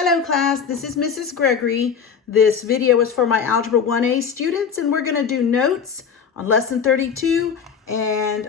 Hello class, this is Mrs. Gregory. This video is for my Algebra 1A students, and we're going to do notes on lesson 32, and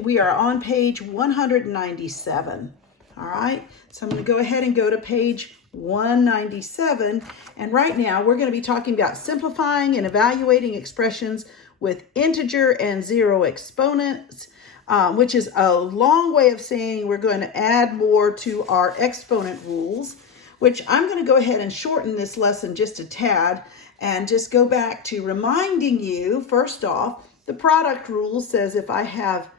we are on page 197. All right, so I'm going to go ahead and go to page 197, and right now we're going to be talking about simplifying and evaluating expressions with integer and zero exponents, which is a long way of saying we're going to add more to our exponent rules, which I'm going to go ahead and shorten this lesson just a tad and just go back to reminding you, first off, the product rule says if I have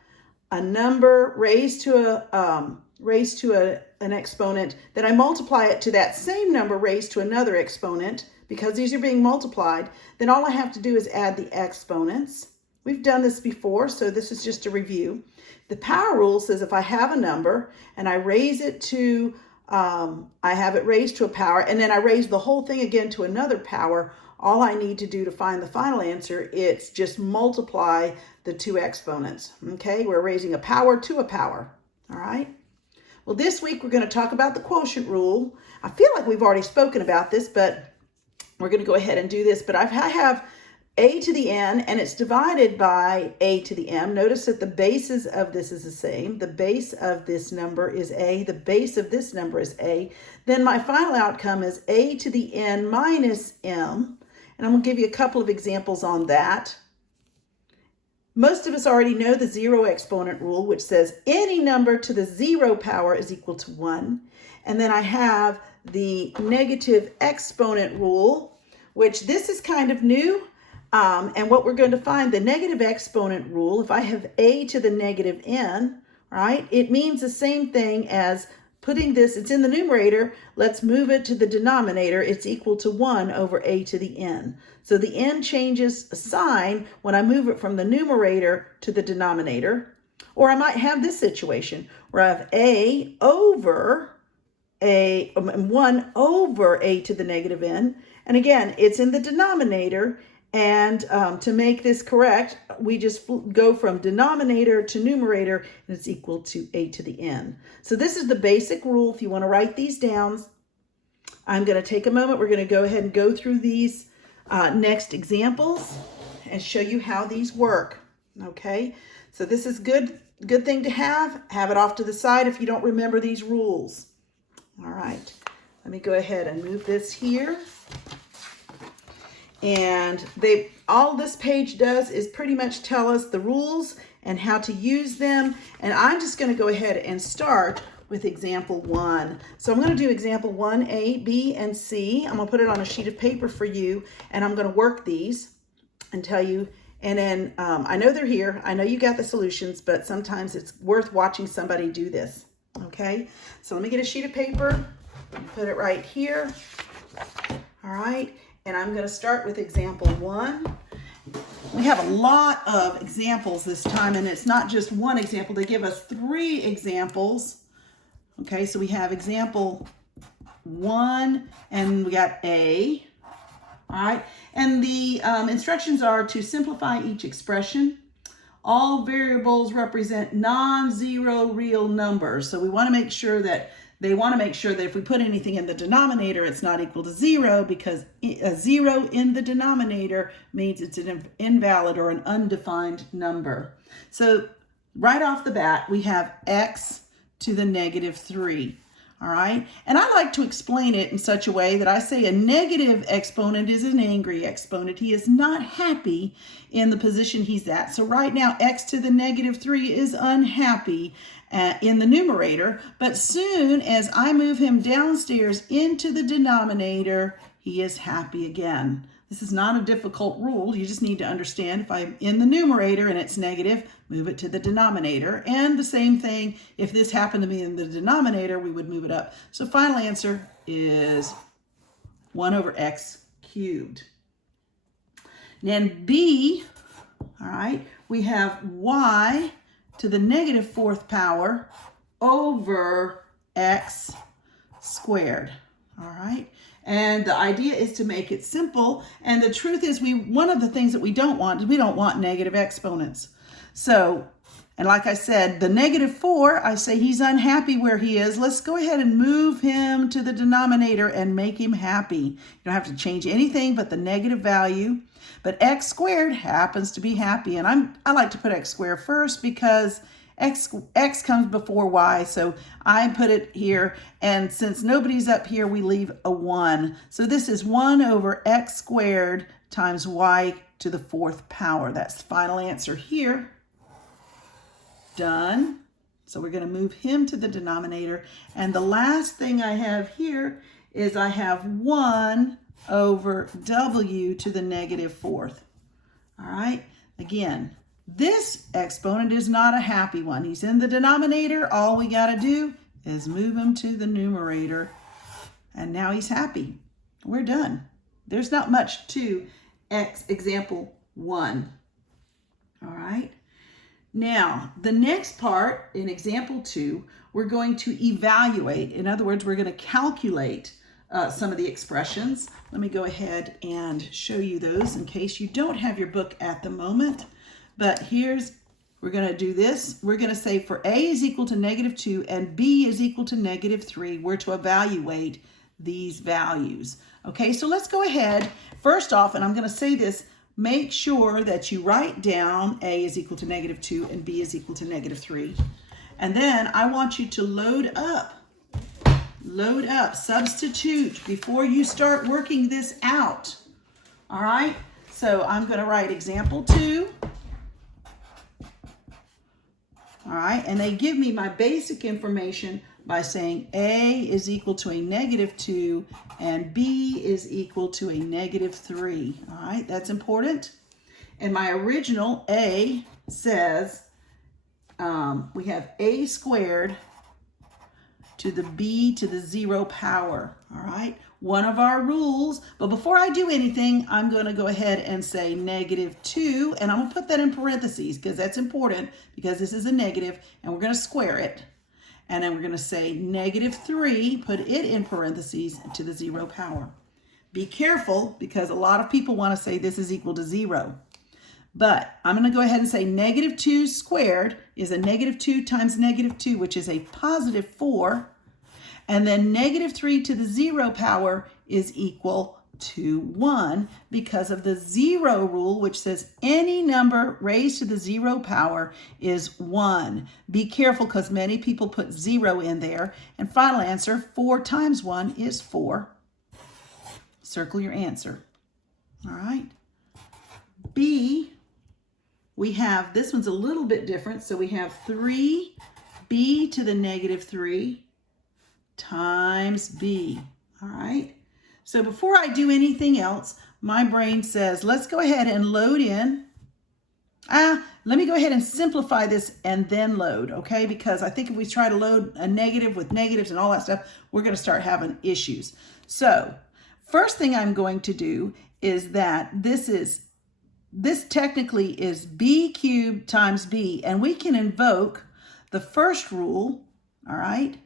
a number raised to an exponent, then I multiply it to that same number raised to another exponent. Because these are being multiplied, then all I have to do is add the exponents. We've done this before, so this is just a review. The power rule says if I have a number and I raise it to I have it raised to a power, and then I raise the whole thing again to another power. All I need to do to find the final answer, it's just multiply the two exponents. Okay, we're raising a power to a power. All right. Well, this week we're going to talk about the quotient rule. I feel like we've already spoken about this, but we're going to go ahead and do this. But I have a to the n, and it's divided by a to the m. Notice that the bases of this is the same. The base of this number is a. The base of this number is a. Then my final outcome is a to the n minus m. And I'm going to give you a couple of examples on that. Most of us already know the zero exponent rule, which says any number to the zero power is equal to 1. And then I have the negative exponent rule, which this is kind of new. And what we're going to find, the negative exponent rule, if I have a to the negative n, right, it means the same thing as putting this, it's in the numerator, let's move it to the denominator, it's equal to 1 over a to the n. So the n changes sign when I move it from the numerator to the denominator. Or I might have this situation where I have a over 1 over a to the negative n. And again, it's in the denominator. And to make this correct, we just go from denominator to numerator, and it's equal to a to the n. So this is the basic rule. If you want to write these down, I'm going to take a moment. We're going to go ahead and go through these next examples and show you how these work. Okay, so this is good thing to have. Have it off to the side if you don't remember these rules. All right, let me go ahead and move this here. And all this page does is pretty much tell us the rules and how to use them. And I'm just going to go ahead and start with example 1. So I'm going to do example 1A, B, and C. I'm going to put it on a sheet of paper for you, and I'm going to work these and tell you. And then I know they're here. I know you got the solutions, but sometimes it's worth watching somebody do this. Okay, so let me get a sheet of paper and put it right here. All right. And I'm going to start with example 1. We have a lot of examples this time, and it's not just one example. They give us 3 examples. Okay, so we have example 1, and we got A. All right, and the instructions are to simplify each expression. All variables represent non-zero real numbers. So we want to make sure that if we put anything in the denominator, it's not equal to 0, because a 0 in the denominator means it's an invalid or an undefined number. So right off the bat, we have x to the negative 3. All right. And I like to explain it in such a way that I say a negative exponent is an angry exponent. He is not happy in the position he's at. So right now, x to the negative 3 is unhappy in the numerator. But soon as I move him downstairs into the denominator, he is happy again. This is not a difficult rule. You just need to understand if I'm in the numerator and it's negative, move it to the denominator. And the same thing, if this happened to be in the denominator, we would move it up. So final answer is 1 over x cubed. Then B, all right, we have y to the negative 4th power over x squared. All right. And the idea is to make it simple. And the truth is, one of the things that we don't want is we don't want negative exponents. So And like I said, the -4, I say he's unhappy where he is. Let's go ahead and move him to the denominator and make him happy. You don't have to change anything but the negative value. But x squared happens to be happy. And I like to put x squared first because x comes before y. So I put it here. And since nobody's up here, we leave a 1. So this is 1 over x squared times y to the 4th power. That's the final answer here. Done. So we're going to move him to the denominator. And the last thing I have here is I have 1 over w to the -4th. All right. Again, this exponent is not a happy one. He's in the denominator. All we got to do is move him to the numerator. And now he's happy. We're done. There's not much to example 1. All right. Now, the next part in example 2, we're going to evaluate. In other words, we're going to calculate some of the expressions. Let me go ahead and show you those in case you don't have your book at the moment. But we're going to do this. We're going to say for A is equal to -2 and B is equal to -3, we're to evaluate these values. Okay, so let's go ahead. First off, and I'm going to say this, make sure that you write down A is equal to -2 and B is equal to -3. And then I want you to load up, substitute before you start working this out. All right, so I'm going to write example 2. All right, and they give me my basic information by saying A is equal to a -2 and B is equal to a -3. All right, that's important. And my original A says we have A squared to the B to the 0 power. All right, one of our rules. But before I do anything, I'm going to go ahead and say -2, and I'm going to put that in parentheses because that's important because this is a negative, and we're going to square it. And then we're going to say -3, put it in parentheses, to the 0 power. Be careful because a lot of people want to say this is equal to 0. But I'm going to go ahead and say -2 squared is a -2 times -2, which is a +4. And then -3 to the 0 power is equal to 1 because of the 0 rule, which says any number raised to the 0 power is 1. Be careful because many people put 0 in there. And final answer, 4 times 1 is 4. Circle your answer. All right. B, we have, this one's a little bit different. So we have 3b to the -3 times b. All right. So before I do anything else, my brain says, let's go ahead and load in. Let me go ahead and simplify this and then load, okay? Because I think if we try to load a negative with negatives and all that stuff, we're going to start having issues. So first thing I'm going to do is that this technically is b cubed times b, and we can invoke the first rule, all right?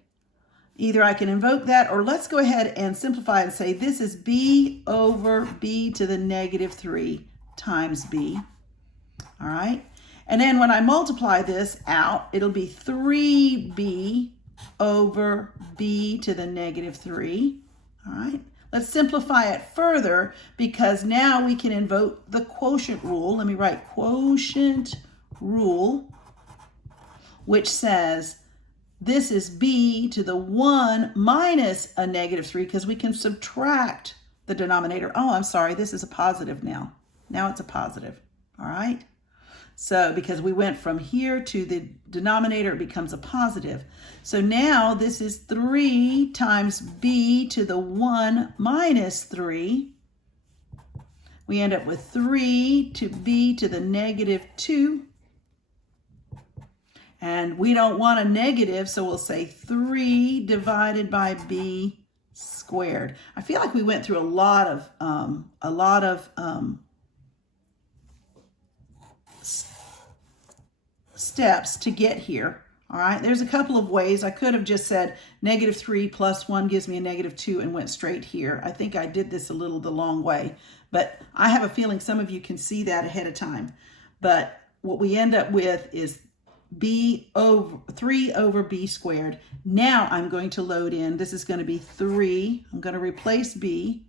Either I can invoke that, or let's go ahead and simplify and say this is b over b to the -3 times b. All right. And then when I multiply this out, it'll be 3b over b to the -3. All right. Let's simplify it further because now we can invoke the quotient rule. Let me write quotient rule, which says this is b to the 1 minus a -3 because we can subtract the denominator. Oh, I'm sorry. This is a positive now. Now it's a positive. All right. So because we went from here to the denominator, it becomes a positive. So now this is 3 times b to the 1 minus 3. We end up with 3 to b to the -2. And we don't want a negative, so we'll say 3 divided by b squared. I feel like we went through a lot of steps to get here. All right, there's a couple of ways. I could have just said -3 plus 1 gives me a -2 and went straight here. I think I did this a little the long way, but I have a feeling some of you can see that ahead of time. But what we end up with is b over 3 over b squared. Now I'm going to load in, this is going to be 3. I'm going to replace b,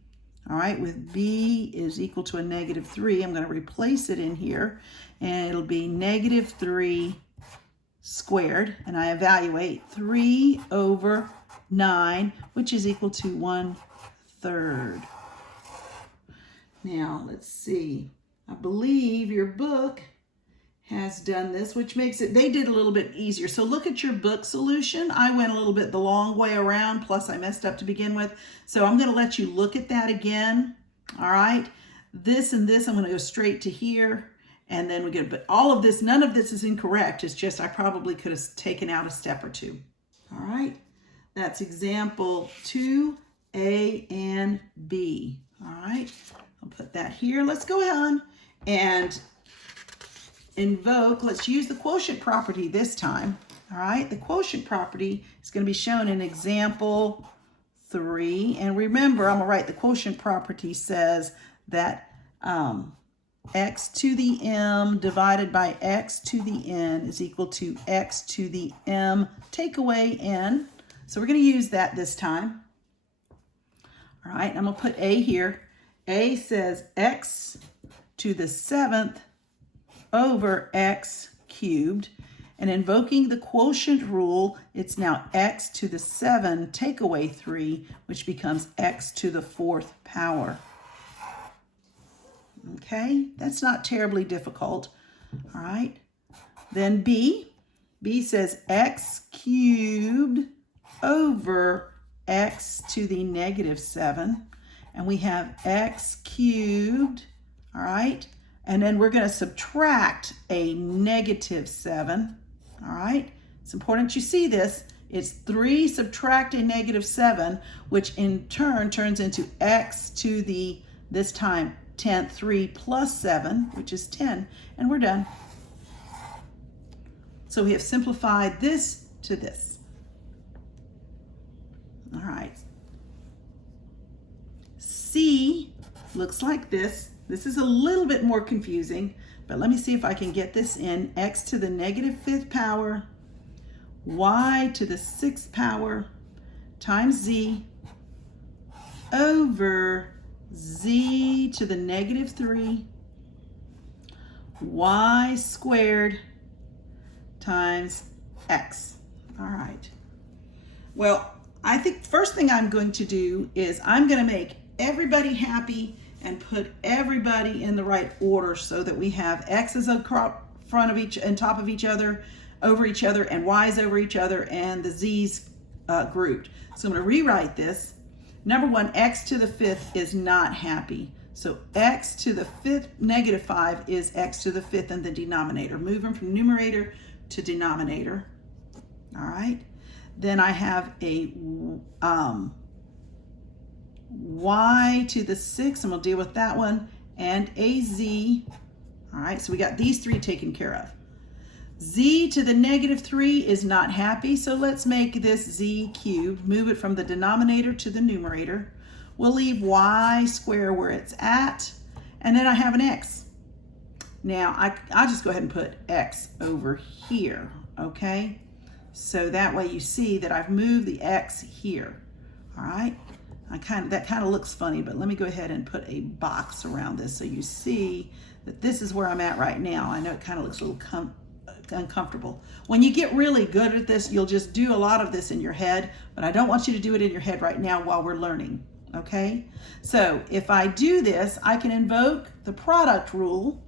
all right, with b is equal to a negative 3. I'm going to replace it in here, and it'll be negative 3 squared, and I evaluate 3 over 9, which is equal to 1/3. Now, let's see. I believe your book has done this, which makes it, they did a little bit easier. So look at your book solution. I went a little bit the long way around, plus I messed up to begin with. So I'm going to let you look at that again. All right. This and this, I'm going to go straight to here. And then we get, but all of this, none of this is incorrect. It's just I probably could have taken out a step or two. All right. That's example 2A and B. All right. I'll put that here. Let's go on and invoke, let's use the quotient property this time. All right, the quotient property is going to be shown in example 3. And remember, I'm going to write the quotient property says that x to the m divided by x to the n is equal to x to the m, take away n. So we're going to use that this time. All right, I'm going to put a here. A says x to the 7th over x cubed, and invoking the quotient rule, it's now x to the 7 take away 3, which becomes x to the 4th power. Okay, that's not terribly difficult. All right, then B says x cubed over x to the negative 7, and we have x cubed, all right, and then we're going to subtract a negative 7, all right? It's important you see this. It's 3 subtract a negative 7, which in turn turns into x to the, this time, 10th, 3 plus 7, which is 10, and we're done. So we have simplified this to this. All right. C looks like this. This is a little bit more confusing, but let me see if I can get this in. X to the negative 5th power, y to the 6th power times z over z to the negative 3 y squared times x. All right. Well, I think first thing I'm going to do is I'm going to make everybody happy and put everybody in the right order so that we have x's in front of each and top of each other, over each other, and y's over each other, and the z's grouped. So I'm going to rewrite this. Number 1, x to the 5th is not happy. So x to the 5th, negative 5 is x to the 5th in the denominator. Moving from numerator to denominator. All right. Then I have a y to the 6th, and we'll deal with that one, and a z. All right, so we got these 3 taken care of. Z to the negative 3 is not happy, so let's make this z cubed, move it from the denominator to the numerator. We'll leave y squared where it's at, and then I have an x. Now, I'll just go ahead and put x over here, okay? So that way you see that I've moved the x here, all right? That kind of looks funny, but let me go ahead and put a box around this so you see that this is where I'm at right now. I know it kind of looks a little uncomfortable. When you get really good at this, you'll just do a lot of this in your head, but I don't want you to do it in your head right now while we're learning, okay? So if I do this, I can invoke the product rule.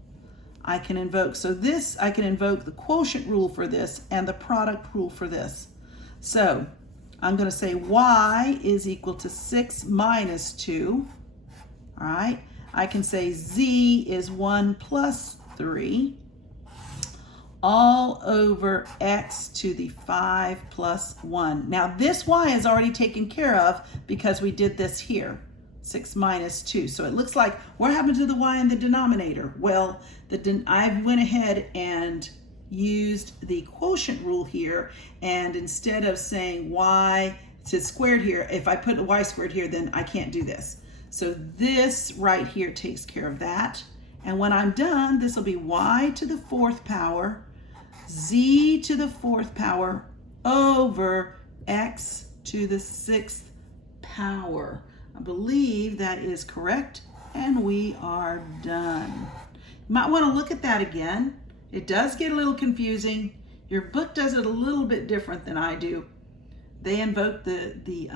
I can invoke the quotient rule for this and the product rule for this. So I'm going to say y is equal to 6 minus 2. All right. I can say z is 1 plus 3 all over x to the 5 plus 1. Now this y is already taken care of because we did this here. 6 minus 2. So it looks like, what happened to the y in the denominator? Well, I went ahead and used the quotient rule here, and instead of saying y to squared here, if I put a y squared here, then I can't do this. So this right here takes care of that. And when I'm done, this will be y to the 4th power z to the 4th power over x to the 6th power. I believe that is correct, and we are done. You might want to look at that again. It does get a little confusing. Your book does it a little bit different than I do. They invoke the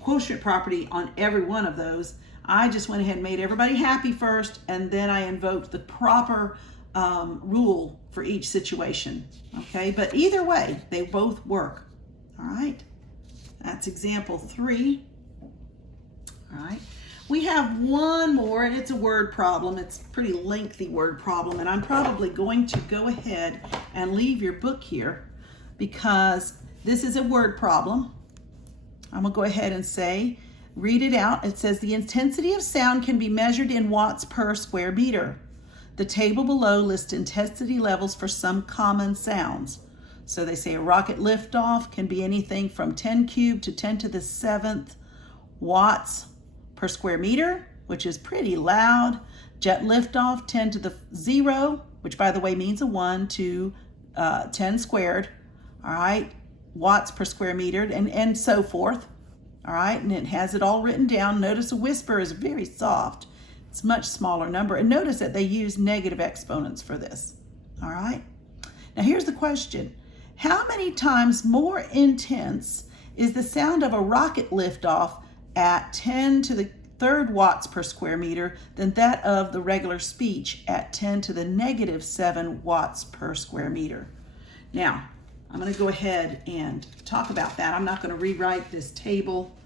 quotient property on every one of those. I just went ahead and made everybody happy first, and then I invoked the proper rule for each situation. Okay, but either way, they both work. All right, that's example 3. All right, we have one more, and it's a word problem. It's a pretty lengthy word problem, and I'm probably going to go ahead and leave your book here because this is a word problem. I'm gonna go ahead and say, read it out. It says the intensity of sound can be measured in watts per square meter. The table below lists intensity levels for some common sounds. So they say a rocket liftoff can be anything from 10 cubed to 10 to the 7th watts per square meter, which is pretty loud. Jet liftoff, 10 to the 0, which by the way means a 1 to 10 squared. All right, watts per square meter, and so forth. All right, and it has it all written down. Notice a whisper is very soft. It's a much smaller number. And notice that they use negative exponents for this. All right, now here's the question. How many times more intense is the sound of a rocket liftoff at 10 to the 3rd watts per square meter than that of the regular speech at 10 to the negative 7 watts per square meter? Now, I'm going to go ahead and talk about that. I'm not going to rewrite this table,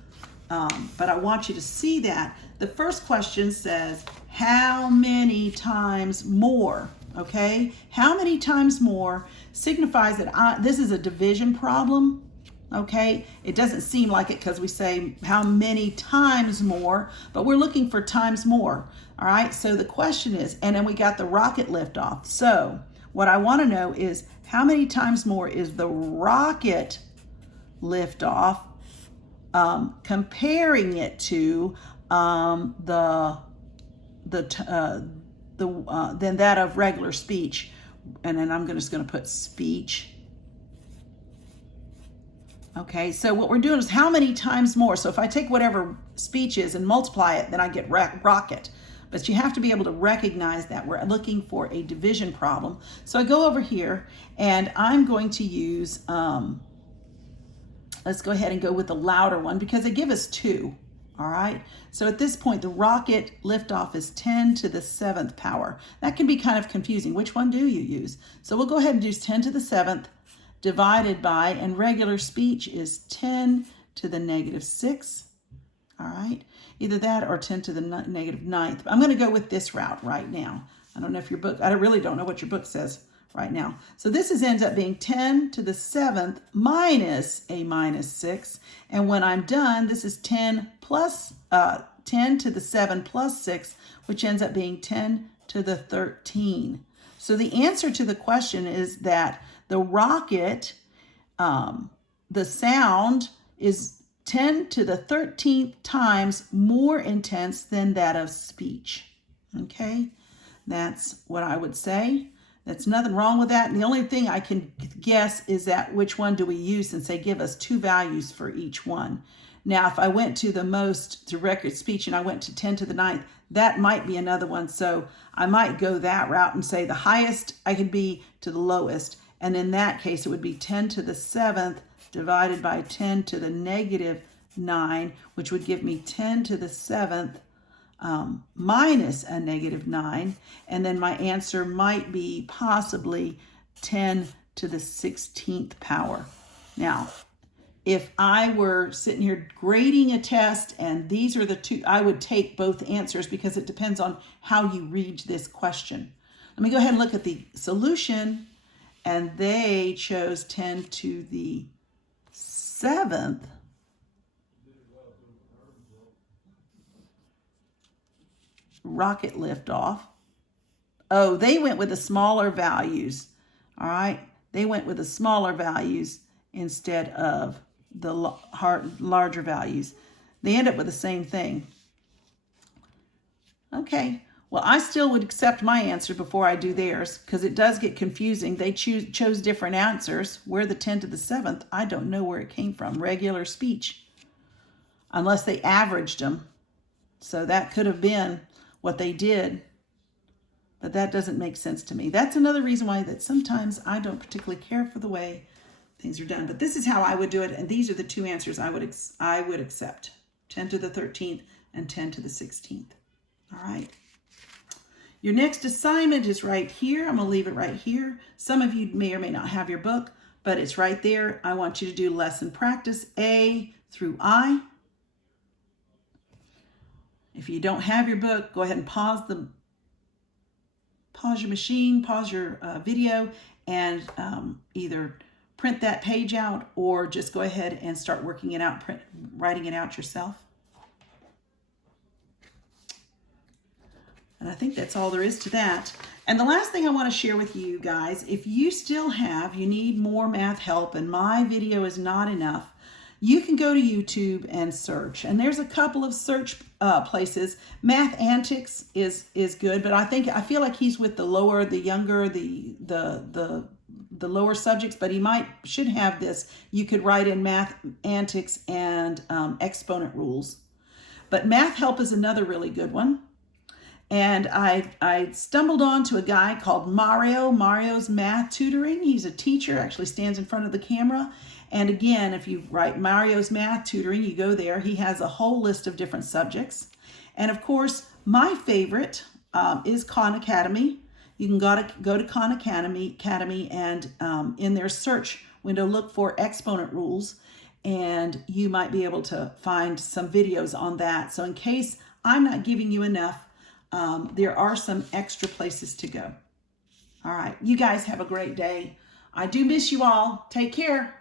but I want you to see that. The first question says, how many times more? Okay, how many times more signifies that this is a division problem. Okay, it doesn't seem like it because we say how many times more, but we're looking for times more. All right, so the question is, and then we got the rocket liftoff. So what I want to know is how many times more is the rocket liftoff comparing it to than that of regular speech. And then I'm just going to put speech. Okay, so what we're doing is how many times more. So if I take whatever speech is and multiply it, then I get rocket. But you have to be able to recognize that we're looking for a division problem. So I go over here and I'm going to use, let's go ahead and go with the louder one because they give us 2. All right, so at this point, the rocket liftoff is 10 to the 7th power. That can be kind of confusing. Which one do you use? So we'll go ahead and do 10 to the 7th divided by, and regular speech is 10 to the negative 6. All right, either that or 10 to the negative 9th. I'm going to go with this route right now. I don't know if your book, I really don't know what your book says right now. So this ends up being 10 to the 7th minus a minus 6. And when I'm done, this is 10 to the 7 plus 6, which ends up being 10 to the 13. So the answer to the question is that the rocket, the sound is 10 to the 13th times more intense than that of speech. Okay, that's what I would say. There's nothing wrong with that. And the only thing I can guess is that which one do we use since they give us 2 values for each one. Now, if I went to the most to record speech and I went to 10 to the 9th, that might be another one. So I might go that route and say the highest I could be to the lowest. And in that case, it would be 10 to the 7th divided by 10 to the negative 9, which would give me 10 to the 7th minus a negative 9. And then my answer might be possibly 10 to the 16th power. Now, if I were sitting here grading a test and these are the 2, I would take both answers because it depends on how you read this question. Let me go ahead and look at the solution. And they chose 10 to the 7th. Rocket liftoff. Oh, they went with the smaller values. All right. They went with the smaller values instead of the larger values. They end up with the same thing. Okay. Well, I still would accept my answer before I do theirs because it does get confusing. They chose different answers. Where the 10 to the 7th, I don't know where it came from. Regular speech. Unless they averaged them. So that could have been what they did. But that doesn't make sense to me. That's another reason why that sometimes I don't particularly care for the way things are done. But this is how I would do it. And these are the two answers I would accept. 10 to the 13th and 10 to the 16th. All right. Your next assignment is right here. I'm going to leave it right here. Some of you may or may not have your book, but it's right there. I want you to do lesson practice A through I. If you don't have your book, go ahead and pause your machine, pause your video, and either print that page out or just go ahead and start working it out, writing it out yourself. And I think that's all there is to that. And the last thing I want to share with you guys, if you need more math help and my video is not enough, you can go to YouTube and search. And there's a couple of search places. Math Antics is good, but I feel like he's with the younger, the lower subjects, but he should have this. You could write in Math Antics and exponent rules. But Math Help is another really good one. And I stumbled onto a guy called Mario's Math Tutoring. He's a teacher, actually stands in front of the camera. And again, if you write Mario's Math Tutoring, you go there. He has a whole list of different subjects. And of course, my favorite is Khan Academy. You can go to Khan Academy and in their search window, look for exponent rules. And you might be able to find some videos on that. So in case I'm not giving you enough, there are some extra places to go. All right, you guys have a great day. I do miss you all. Take care.